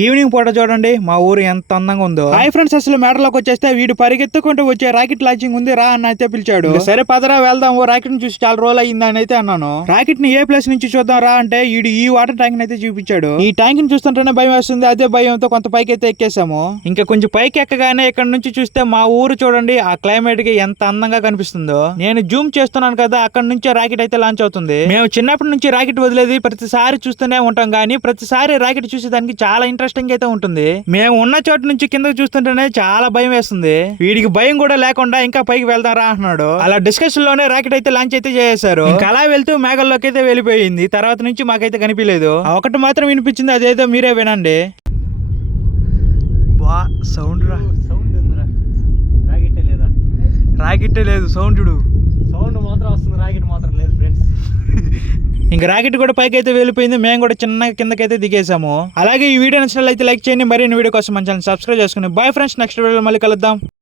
Evening పూట చూడండి. మా ఊరు ఎంత అందంగా ఉందో. హాయ్ ఫ్రెండ్స్ అసలు మేడలోకి వచ్చేస్తే వీడు పరిగెత్తుకుంటూ వచ్చే రాకెట్ లాంచింగ్ ఉంది. రా అని అయితే పిలిచాడు. సరే పదరా వెళ్దాం. ఓ రాకెట్ని చూసి చాలా రోజులు అయ్యింది అని అయితే అన్నాను. రాకెట్ని ఏ ప్లేస్ నుంచి చూద్దాం రా అంటే వీడు ఈ వాటర్ ట్యాంక్ అయితే చూపించాడు. ఈ ట్యాంక్ని చూస్తుంటేనే భయం వేస్తుంది. అదే భయంతో కొంత పైకి అయితే ఎక్కేసాము ఇంకా కొంచెం పైకి ఎక్కగానే ఇక్కడ నుంచి చూస్తే మా ఊరు చూడండి. ఆ క్లైమేట్కి ఎంత అందంగా కనిపిస్తుందో. నేను జూమ్ చేస్తున్నాను కదా అక్కడ నుంచి రాకెట్ అయితే లాంచ్ అవుతుంది. మేము చిన్నప్పటి నుంచి రాకెట్ వదిలేది. ప్రతిసారి చూస్తూనే ఉంటాం కానీ ప్రతిసారి రాకెట్ చూసేదానికి చాలా ఇంట్రెస్టింగ్ అయితే ఉంటుంది. మేము ఉన్న చోటు నుంచి కిందకి చూస్తుంటేనే చాలా భయం వేస్తుంది. వీడికి భయం కూడా లేకుండా ఇంకా పైకి వెళ్తారా అంటున్నాడు. అలా డిస్కషన్లోనే రాకెట్ అయితే లాంచ్ అయితే చేశారు ఇంకా అలా వెళ్తూ మేఘల్లోకి అయితే వెళ్ళిపోయింది. తర్వాత నుంచి మాకైతే కనిపించలేదు. ఒకటి మాత్రం వినిపించింది అదేదో మీరే వినండి. బా సౌండ్ రా. సౌండ్ రాకెట్ లేదా? రాకెట్ లేదు సౌండ్ చూడు. సౌండ్ మాత్రం వస్తుంది రాకెట్ మాత్రం లేదు ఫ్రెండ్స్ ఇంక రాకెట్ కూడా పైకి అయితే వెళ్ళిపోయింది మేము కూడా చిన్న కిందకైతే దిగేసాము అలాగే ఈ వీడియో నచ్చినట్లయితే లైక్ చేయండి. మరిన్ని వీడియో కోసం మంచి సబ్స్క్రైబ్ చేసుకుని. బాయ్ ఫ్రెండ్స్ నెక్స్ట్ వీడియోలో మళ్ళీ కలుద్దాం.